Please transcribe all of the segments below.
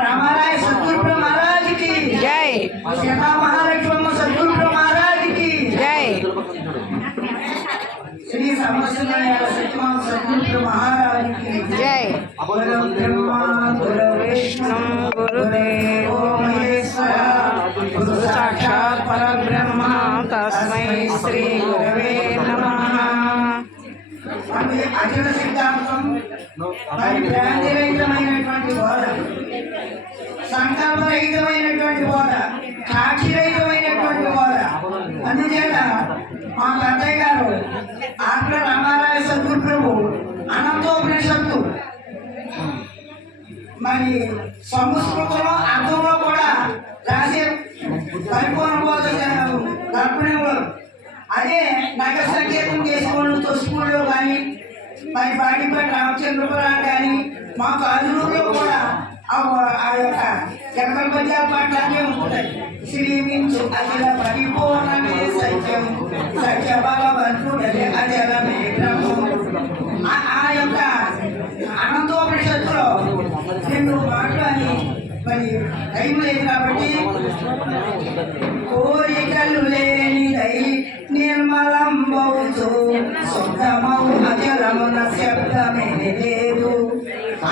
रामाराय सद्गुरु महाराज की जय। सीता महालक्ष्मी सद्गुरु महाराज की जय। श्री समस्तमय सत्यमान सद्गुरु महाराज की जय। गुरु ब्रह्मा गुरु विष्णु गुरुदेव महेश्वर गुरु साक्षात् परब्रह्म तस्मै श्री गुरवे नमः। అఖిల సిద్ధాంతం మరి భ్రాంతిరహితమైనటువంటి బోధ, సంకల్పరహితమైనటువంటి బోధ, సాక్షిరహితమైనటువంటి బోధ. అందుచేత మా తాతయ్య గారు ఆత్మ రామారాయ సద్గురు ప్రభు అనంతోపనిషత్తు మరి సంస్కృతంలో అర్థంలో కూడా రాసే పరిపూర్ణ బోధ దర్పణంలో అదే నగర సంకేతం చేసుకోండి తొస్పూడిలో కానీ మరి బాడిపేట రామచంద్రపురాలు కానీ మా కాజులూరులో కూడా ఆ యొక్క జగన్ బజార్ పాటలన్నీ ఉంటాయి. శ్రీమించు అఖిల పరిపూర్ణమే సత్యం సత్య భగవంతుడే అజల మేఘము. ఆ యొక్క అనంతోపనిషత్తులో 2 మాటలు అని మరి టైం లేదు కాబట్టి కోరికలు లేనిదై నిర్మలం బౌతు శుద్ధమౌ అజలమున శబ్దమే లేదు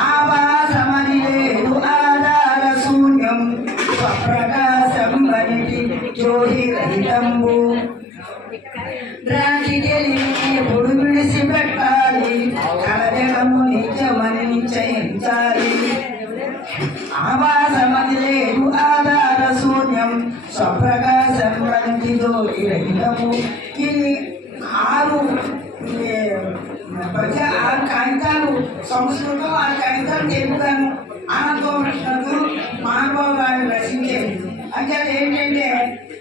ఆవాసమని లేదు ఆధార శూన్యం స్వప్రకాశం వనిటి జ్యోతి రహితంబు భ్రాంతి తెలివి పొడు విడిసి పెట్టాలి కలజలము నిత్యమని నిశ్చయించాలి ఆవాసమని లేదు ఆధార శూన్యం స్వప్రకాశం వంటి జ్యోతి రహితము. ఇది 6 కాగితాలు సంస్కృతం, 6 కాగితాలు తెలుగుగాను అనంతోపనిషత్తు మహానుభావు గారు రచించేది. అంటే ఏంటంటే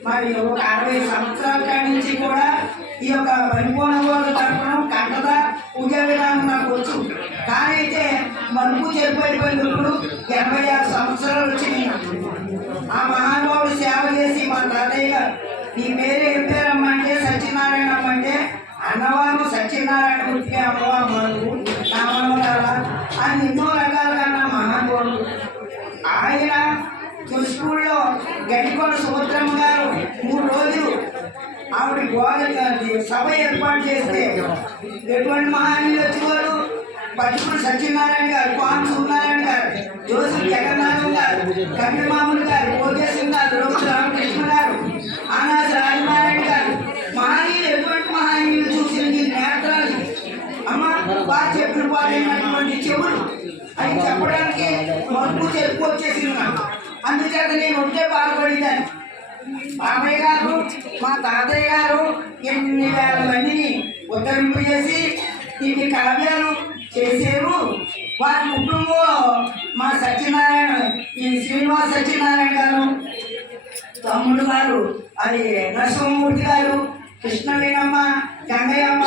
మరి ఒక 60 సంవత్సరాల కాడి నుంచి కూడా ఈ యొక్క పరిపూర్ణ బోధ తర్పణం కంటద పూజా విధానం నాకు వచ్చు. కానీ అయితే మలుపు చెరిపోయినప్పుడు 86 సంవత్సరాలు వచ్చినాయి. ఆ మహానుభావుడు సేవ చేసి మా తాతయ్య గారు నీ పేరు ఏం పేరమ్మా అంటే సత్యనారాయణ అంటే అన్నవారు సత్యనారాయణ గుర్తికే అమ్మవారు నామనవరాల అని ఎన్నో రకాలుగా నా మహానుభావుడు. ఆయన స్కూల్లో గడికొండ సుభద్రమ్మ గారు 3 రోజులు ఆవిడ గోడ సభ ఏర్పాటు చేస్తే ఎటువంటి మహానీయులు వచ్చేవారు? పట్టుకుని సత్యనారాయణ గారు, కోన సూర్యనారాయణ గారు, జోసి జగన్నాథం గారు, కమ్మిమాములు గారు, కోటేశ్వరం గారు, రోడ్డు రామకృష్ణ గారు, ఆనాథ రాజనారాయణ గారు. మహానీయులు ఎటువంటి మహానీయులు చూసిన ఈ నేత్రాలు అమ్మ వారు చెప్పిన వారైనటువంటి చెవులు అవి చెప్పడానికి మరుపు చెప్పుకొచ్చేసినాను. అందుచేత నేను ఉంటే బాధపడిదాను. బాబాయ్ గారు మా తాతయ్య గారు ఎన్ని వేల మందిని ఉద్ధరింపు చేసి ఇన్ని కావ్యాలు చేసేరు. వారి కుటుంబంలో మా సత్యనారాయణ ఈ శ్రీనివాస సత్యనారాయణ గారు తమ్ముడు గారు అది నరసింహమూర్తి గారు, కృష్ణవేణమ్మ, గంగయ్యమ్మ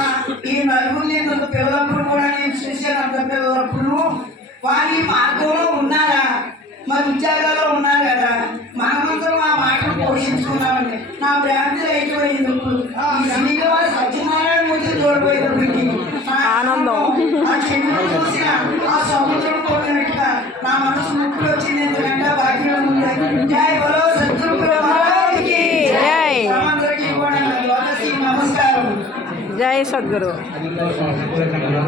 ఈ 4 నేను పిల్లలప్పుడు కూడా నేను చూసాను. అంత పిల్లలప్పుడు వారి మార్గంలో ఉన్నారా? మరి ఉద్యోగాల్లో ఉన్నారు కదా. మనమంతా మా మాటను పోషించుకున్నామండి. నా భ్రాంతి అయిపోయింది. శ్రీనివాస సత్యనారాయణ మూర్తి తోడిపోయినప్పటికీ ఆనందం ఆ చెట్టును చూసిన ఆ సముద్రం పోయినట్టుగా నా మనసు ముక్కులు వచ్చింది. ఎందుకంటే భాగ్యం ఉంది. జై బలో సద్గురు మహారాజ్కి జై. అందరికీ కూడా నమస్కారం. జై సద్గురు.